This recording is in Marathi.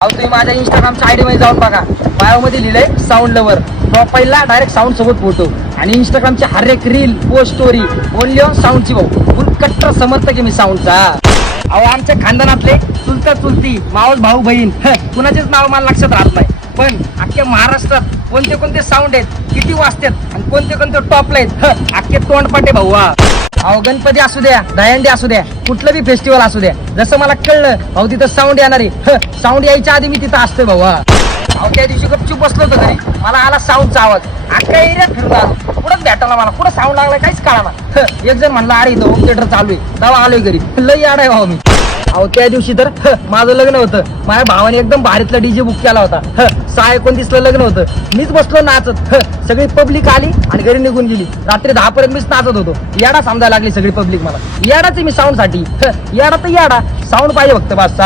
अहो तुम्ही माझ्या इंस्टाग्रामच्या आयडी मध्ये जाऊन बघा, बायो मध्ये लिहिलंय साऊंड लवर. प्रोफाईलला डायरेक्ट साऊंड सोबत फोटो आणि इंस्टाग्रामची हर एक reel post story only on साऊंडची. भाऊ फुल कट्टर समर्थक आहे मी साऊंडचा. अहो आमच्या खानदानातले चुलता चुलती मावस भाऊ बहीण कुणाचेच नाव मला लक्षात राहत नाही, पण अख्ख्या महाराष्ट्रात कोणते कोणते साऊंड आहेत, किती वाजतात आणि कोणते कोणते टॉपला आहेत अख्खे तोंडपाटे भाऊ. अहो गणपती असू द्या, दहीहंडी असू द्या, कुठलं बी फेस्टिवल असू द्या, जसं मला कळलं भाऊ तिथं साऊंड येणार आहे, साऊंड यायच्या आधी मी तिथं असतोय भाऊ. अहो त्या दिवशी गपचूप बसलो होतो घरी, मला आला साऊंडचा आवाज, अख्ख्या एरियात फिरून आलो, कुठंच भेटायला मला कुठं साऊंड लागला काहीच कळाना. एक जण म्हणला अरे इथं होम थिएटर चालू आहे, तेव्हा आलोय घरी, लई याड आहे भाऊ मी. अहो त्या दिवशी तर माझं लग्न होतं, माझ्या भावाने एकदम भारीतला डीजे बुक केला होता. 6/29 लग्न होतं, मीच बसलो नाचत, सगळी पब्लिक आली आणि घरी निघून गेली. रात्री 10 पर्यंत मीच नाचत होतो. याडा समजायला लागली सगळी पब्लिक मला. याडाच आहे मी साऊंड साठी, याडा तर याडा, साऊंड पाहिजे फक्त बस.